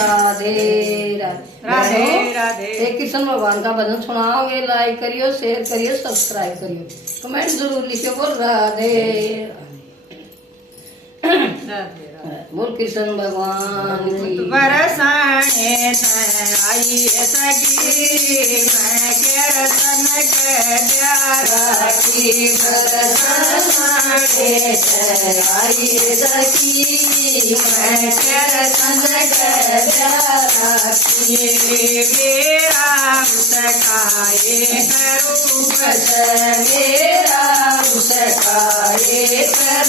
राधे राधे राधे। एक कृष्ण भगवान का भजन सुनाओगे, लाइक करियो, शेयर करियो, सब्सक्राइब करियो, कमेंट जरूर लिखियो। बोल राधे राधे। बोल कृष्ण भगवान की। बरसाने आई सगी मैं कीर्तन राखी बरसाने आई सखी मैं कीर्तन राखी मेरा सखाए रूप मेरा सखाए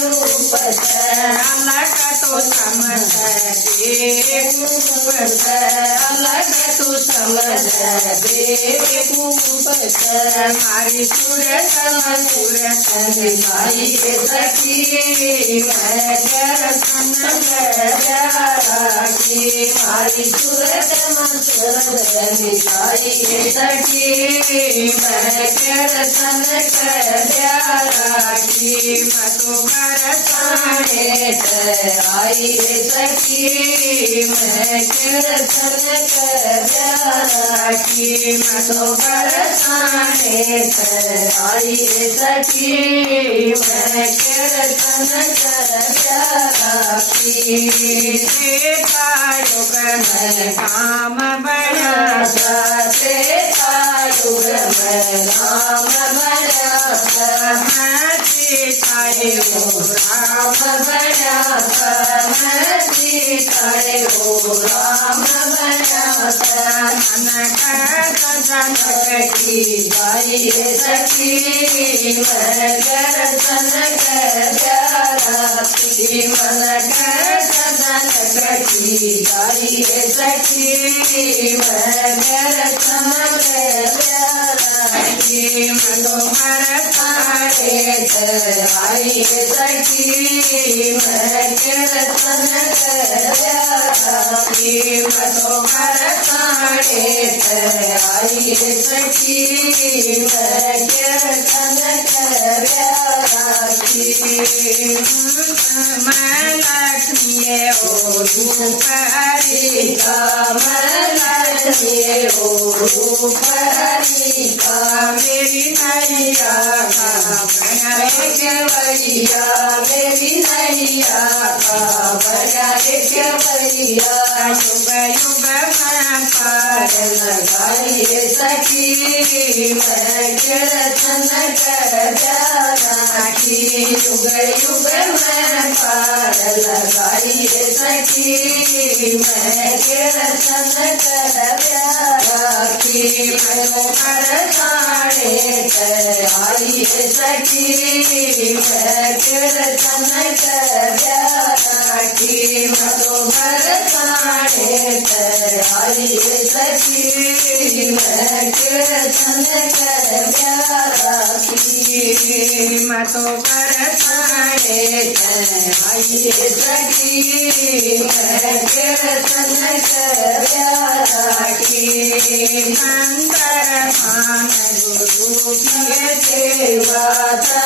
रूप अलग तो समझ अलग तू समझ हमारी सूरत भाई सखी मैं कीर्तन राखी मारी सूरत भाई सखी मैं कीर्तन राखी मतो बरसाने आई सखी मैं कीर्तन राखी मतो बरसाने आई सखी मैं कीर्तन राखी युग में काम बड़ा युग में राम बड़ा सीताए राम बड़ा सीताए हो राम बड़ा जनक की गाई सखी मैं कीर्तन राखी मन जनक की गाई सखी मैं कीर्तन राखी मनोहर तारे आई सखी मैं कीर्तन राखी मनोहर तारे आई सखी मैं कीर्तन राखी मैं लक्ष्मी ओ रूप हरि का मैं लक्ष्मी ओ रूप हरि का मेरी नैया का केवलिया मेरी नैया का बड़ा केवलिया युग युग में पार लगाई सखी मैं कीर्तन राखी युग युग में पार लगाई सखी मैं कीर्तन राखी मनोहर तारे आई सखी मैं कीर्तन राखी मनोहर तारे आई सखी मैं कीर्तन राखी मतो बरसाए आई सखी मैं कीर्तन राखी अंदर भान गुरु किए सेवा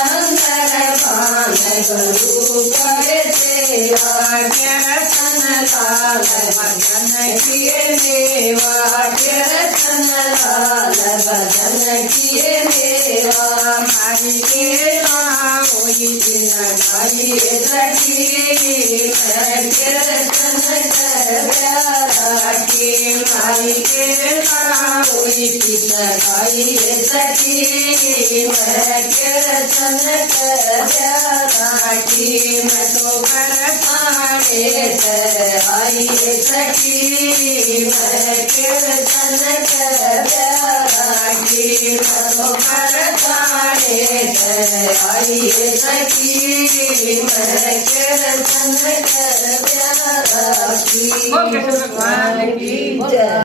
अंदर भान गुरु किए सेवा कीर्तन लाल भजन किए देवा कीर्तन लाल भजन किए देवा हरि के कोई दिन गाई सखी मैं कीर्तन राखी माई के कोई दिन गाई सखी मैं कीर्तन राखी मैं तो बरसाने आई सखी मैं कीर्तन राखी मैं तो बरसाने आई सखी मैं कीर्तन राखी। भगवान की जय।